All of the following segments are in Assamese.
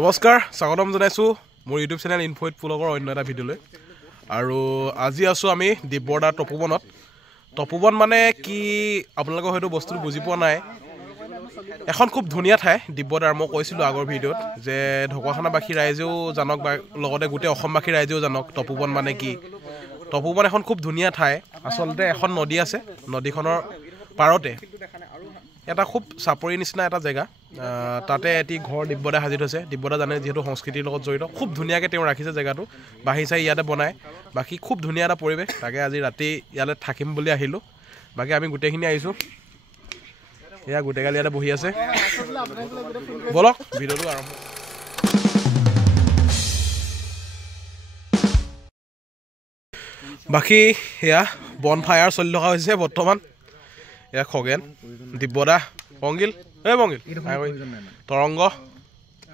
নমস্কাৰ স্বাগতম জনাইছো মোৰ ইউটিউব চেনেল ইনফোইট পুলকৰ অন্য এটা ভিডিঅ'লৈ আৰু আজি আছো আমি দিব্যদা টপুবনত টপুবন মানে কি আপোনালোকে হয়তো বস্তুটো বুজি পোৱা নাই এখন খুব ধুনীয়া ঠাই দিব্যদাৰ মই কৈছিলো আগৰ ভিডিঅ'ত যে ঢকুৱাখানাবাসী ৰাইজেও জানক বা লগতে গোটেই অসমবাসী ৰাইজেও জানক টপুবন মানে কি টপুবন এখন খুব ধুনীয়া ঠাই আসলতে এখন নদী আছে নদীখনৰ পাৰতে এটা খুব চাপৰি নিচিনা এটা জেগা তাতে এটি ঘৰ দিব্যদা সাজি থৈছে দিব্যদা জানে যেহেতু সংস্কৃতিৰ লগত জড়িত খুব ধুনীয়াকৈ তেওঁ ৰাখিছে জেগাটো বাহি চাই ইয়াতে বনায় বাকী খুব ধুনীয়া এটা পৰিৱেশ তাকে আজি ৰাতি ইয়ালৈ থাকিম বুলি আহিলোঁ বাকী আমি গোটেইখিনি আহিছোঁ এয়া গোটেইগাল ইয়াতে বহি আছে বলক ভিডিঅ'টো আৰম্ভ বাকী এয়া বন ফায়াৰ চলি থকা হৈছে বৰ্তমান এয়া খগেন দিব্যদা পংগিল মংগিল তৰংগ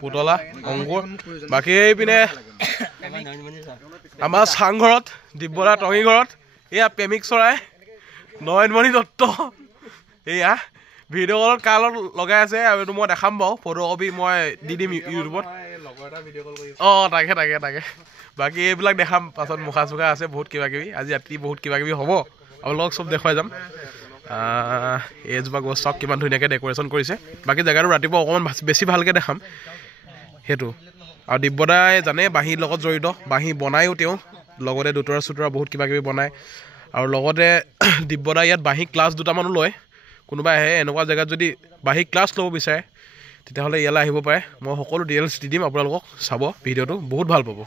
পুতলা অংকুৰ বাকী এইপিনে আমাৰ চাংঘৰত দিব্যদা টঙি ঘৰত এয়া প্ৰেমিক চৰাই নয়নমণি দত্ত এয়া ভিডিঅ' কলত কালত লগাই আছে আৰু এইটো মই দেখাম বাৰু ফটো কপি মই দি দিম ইউটিউবত অঁ তাকে বাকী এইবিলাক দেখাম পাছত মুখা চুখা আছে বহুত কিবা কিবি আজি ৰাতি বহুত কিবা কিবি হ'ব আপোনালোকক চব দেখুৱাই যাম এইজোপা গছ চাওক কিমান ধুনীয়াকৈ ডেক'ৰেশ্যন কৰিছে বাকী জেগাটো ৰাতিপুৱা অকণমান বেছি ভালকৈ দেখাম সেইটো আৰু দিব্যদাই জানে বাঁহীৰ লগত জড়িত বাঁহী বনায়ো তেওঁ লগতে দুতৰা চুতৰা বহুত কিবা কিবি বনায় আৰু লগতে দিব্যদাই ইয়াত বাঁহী ক্লাছ দুটামানো লয় কোনোবা আহে এনেকুৱা জেগাত যদি বাঁহী ক্লাছ ল'ব বিচাৰে তেতিয়াহ'লে ইয়ালৈ আহিব পাৰে মই সকলো ডিটেইলছ দি দিম আপোনালোকক চাব ভিডিঅ'টো বহুত ভাল পাব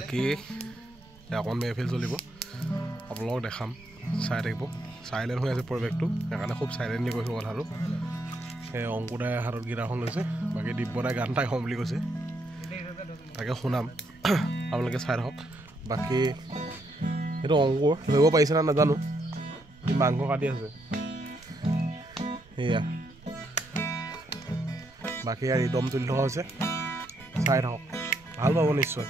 বাকী অকণ মেহফিল চলিব আপোনালোকক দেখাম চাই থাকিব চাইলেণ্ট হৈ আছে পৰিৱেশটো সেইকাৰণে খুব চাইলেণ্টলি কৈছোঁ কথাটো সেই অংকুদাই হাতত গীটাৰখন লৈছে বাকী দিব্যদাই গান এটা গাওঁ বুলি কৈছে তাকে শুনাম আপোনালোকে চাই থাকক বাকী এইটো অংকুৰ ধৰিব পাৰিছে না নাজানো সি মাংস কাটি আছে সেয়া বাকী ইয়াৰ ৰিদম তুলি থকা হৈছে চাই থাকক ভাল পাব নিশ্চয়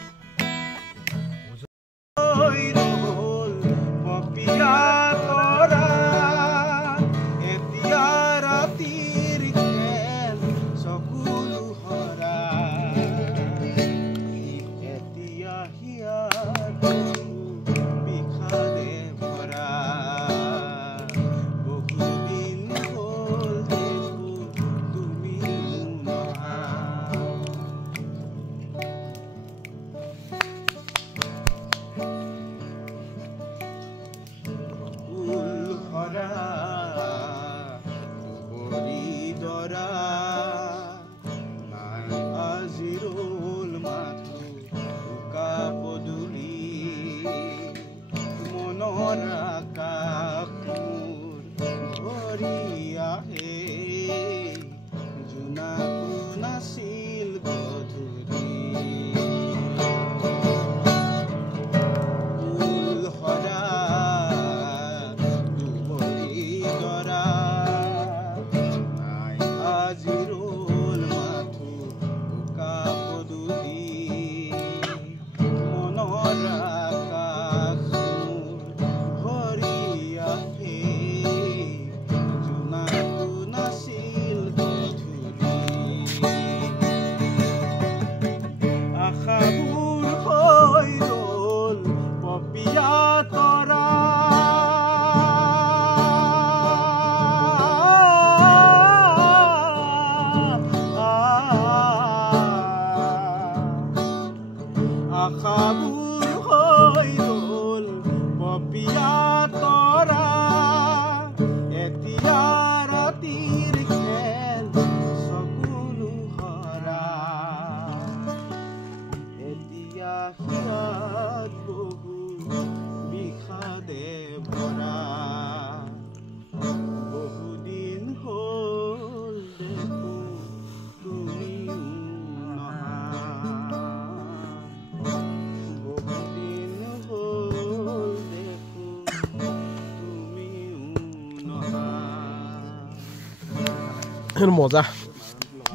মজা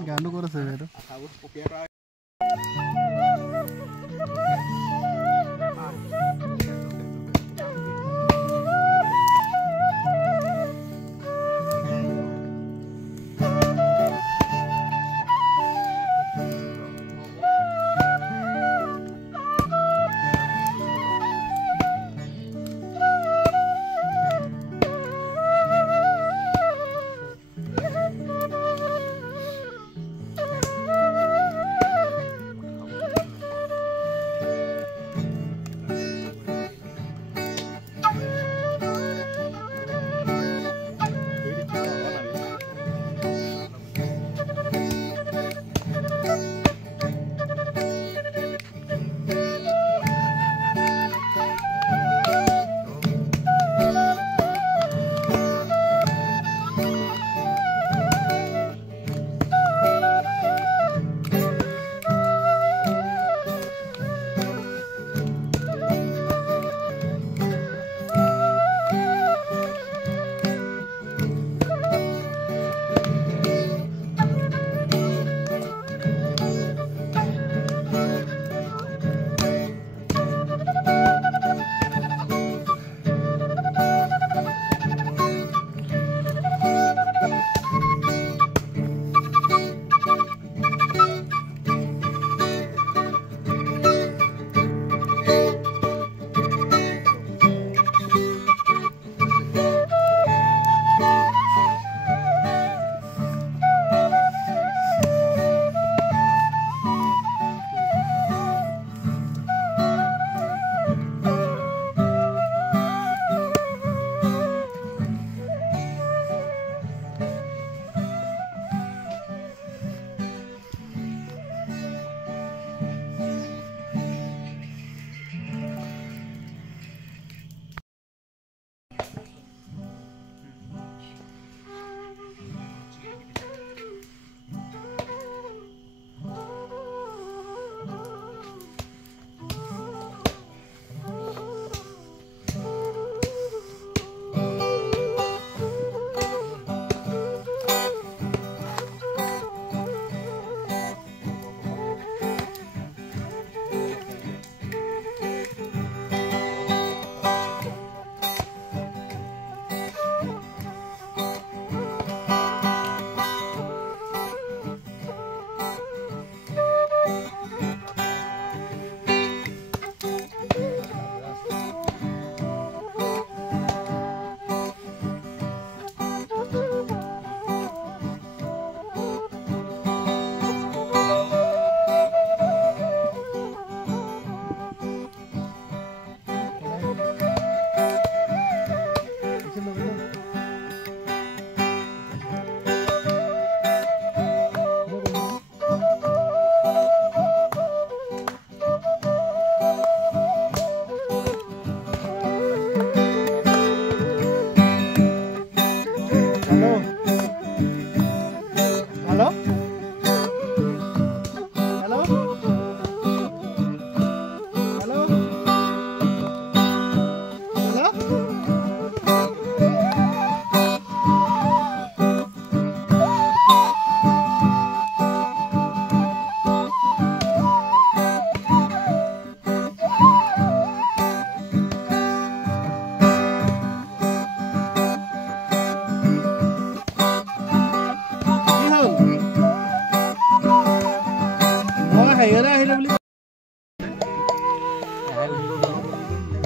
গানটো ক'ত আছে এইটো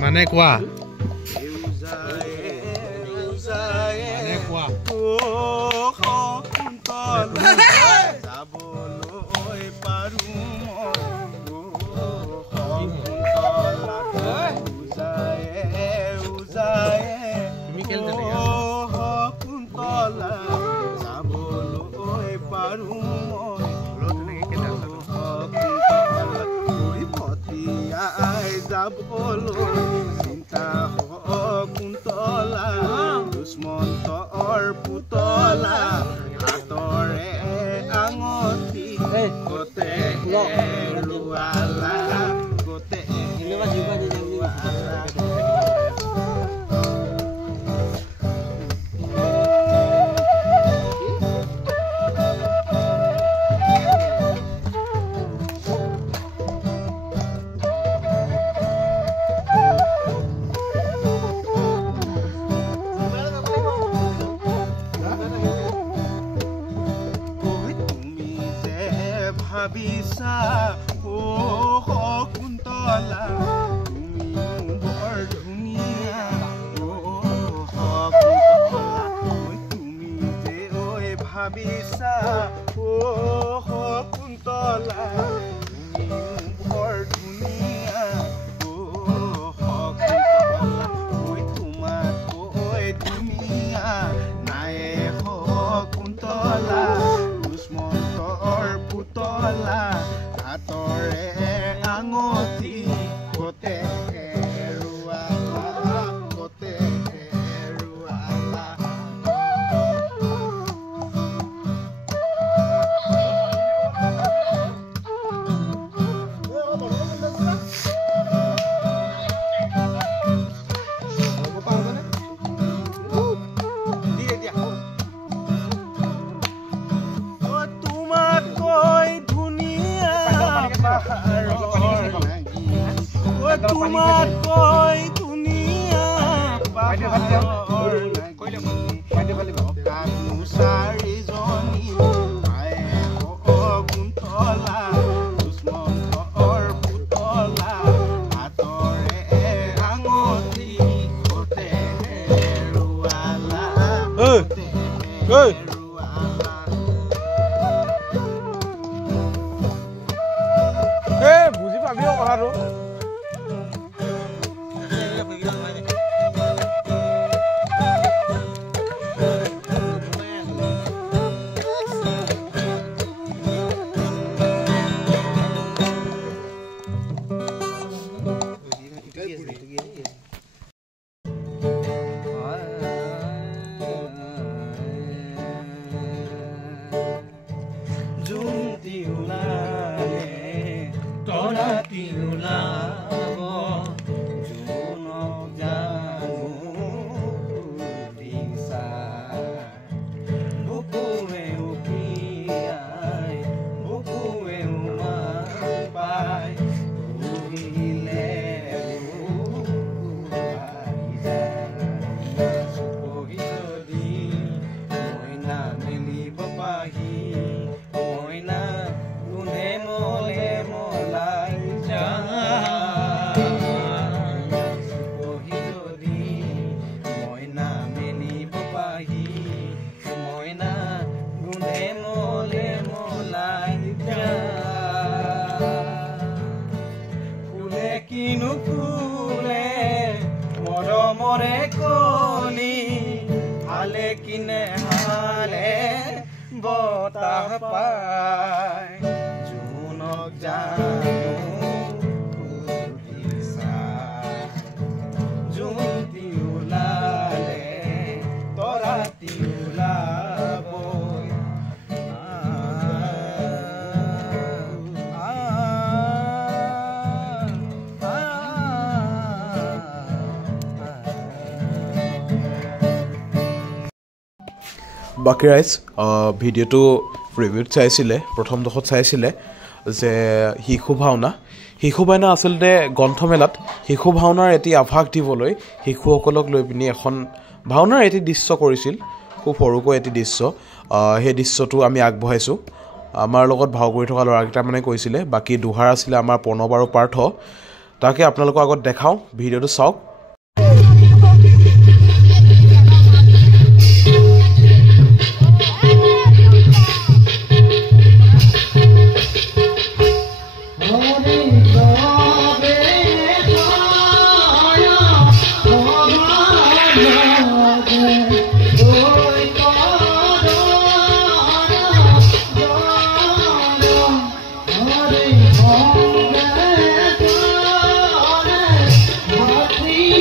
মানে কোৱা ভাবিছা ও শকুন্তলা তুমি বৰ ধুনীয়া ও শকুন্তলা তুমি যে ঐ ভাবিছা ও শকুন্তলা তুমি বৰ ধুনীয়া ও শকুন্তলা তোমাতকৈ ধুনীয়া নাই শকুন্তলা দুষ্মন্তৰ পুতলা হাতৰে আঙঠি কতে হেৰুৱালা কতে হেৰুৱালা তোমাতকৈ ধুনীয়া চাৰিজনী শকুন্তলা দুষ্মন্তৰ পুতলা হাতৰে আঙঠি কতে হেৰুৱালা বুজি পাবি কথাটো কিনে হালে বতাহ পায় জোনক জানো জোনটি ওলালে তৰাতি ওলাবই বাকী ৰাইজ ভিডিঅ'টো ৰিভিউত চাইছিলে প্ৰথম দশত চাইছিলে যে শিশু ভাওনা আচলতে গ্ৰন্থমেলাত শিশু ভাওনাৰ এটি আভাস দিবলৈ শিশুসকলক লৈ পিনি এখন ভাওনাৰ এটি দৃশ্য কৰিছিল খুব সৰুকৈ এটি দৃশ্য সেই দৃশ্যটো আমি আগবঢ়াইছোঁ আমাৰ লগত ভাও কৰি থকা ল'ৰাকেইটা মানে কৈছিলে বাকী দুহাৰ আছিলে আমাৰ প্ৰণৱ আৰু পাৰ্থ তাকে আপোনালোকৰ আগত দেখাওঁ ভিডিঅ'টো চাওক Hare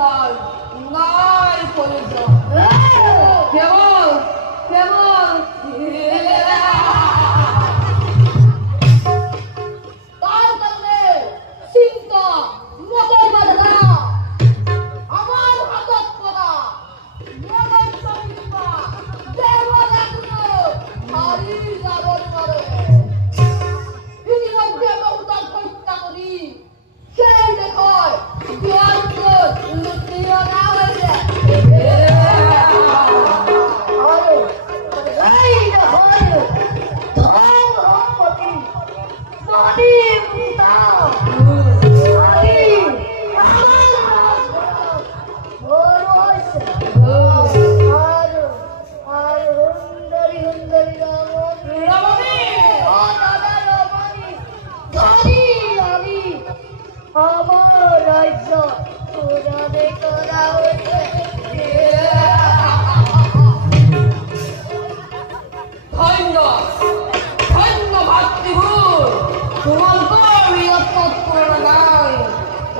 তার নাই প্রয়োজন কেবল কেবল তার কারণে চিন্তা মতো বাধে না আমার হাতত করা মনের চিন্তা দেওয়া লাগলো হারি যাবন করে ইতিমধ্যে বহুতল হত্যা করি সেই দেখয় দুয়ার লুটিয়ে না হয়েছে আমার রাজ্য পুরাণে করা হয়েছে ধন্যবাদ ধন্যবাদ ত্রিভুজ তোমার তৎপরতা নাই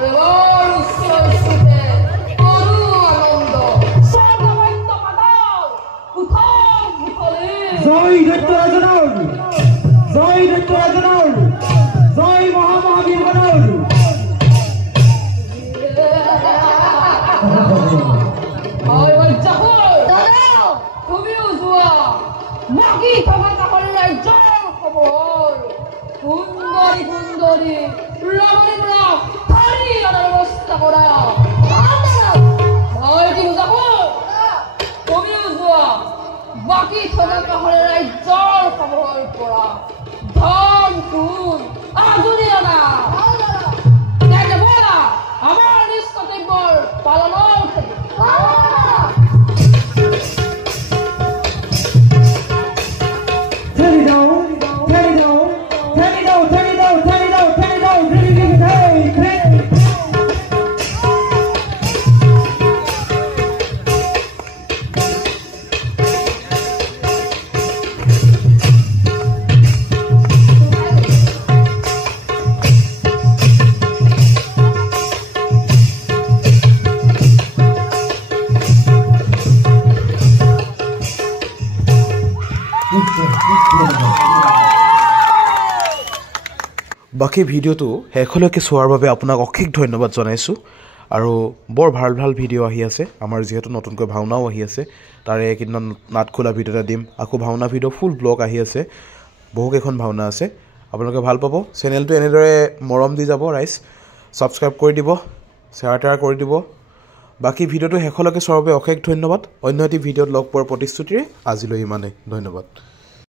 এবার উচ্ছ্বসিতে করু আনন্দ সর্বমৈত্য পাতাও কোথাও বিফলে জয় দৈত্যরাজনাল জয় দৈত্যরাজনাল জয় মহামহাবীর বানাল তুমিও যোৱা মাগি থকা কাষলৈ জয় খবৰ সুন্দৰী সুন্দৰী ৰমণী পৰা ধৰি অনাৰ ব্যৱস্থা কৰা মই কিন্তু যাব তুমিও যোৱা বাকী থকা কাষলৈ ৰাজ্যৰ খবৰ পৰা ধন সোণ আজুৰি অনা বলা আমাৰ নিজ কৰ্তব্যৰ পালনৰ বাকী ভিডিঅ'টো শেষলৈকে চোৱাৰ বাবে আপোনাক অশেষ ধন্যবাদ জনাইছোঁ আৰু বৰ ভাল ভাল ভিডিঅ' আহি আছে আমাৰ যিহেতু নতুনকৈ ভাওনাও আহি আছে তাৰে এইকেইদিনত নাট খোলা ভিডিঅ' এটা দিম আকৌ ভাওনা ভিডিঅ' ফুল ব্লগ আহি আছে বহুকেইখন ভাওনা আছে আপোনালোকে ভাল পাব চেনেলটো এনেদৰে মৰম দি যাব ৰাইজ ছাবস্ক্ৰাইব কৰি দিব শ্বেয়াৰ টেয়াৰ কৰি দিব বাকী ভিডিঅ'টো শেষলৈকে চোৱাৰ বাবে অশেষ ধন্যবাদ অন্য এটি ভিডিঅ'ত লগ পোৱাৰ প্ৰতিশ্ৰুতিৰে আজিলৈ ইমানেই ধন্যবাদ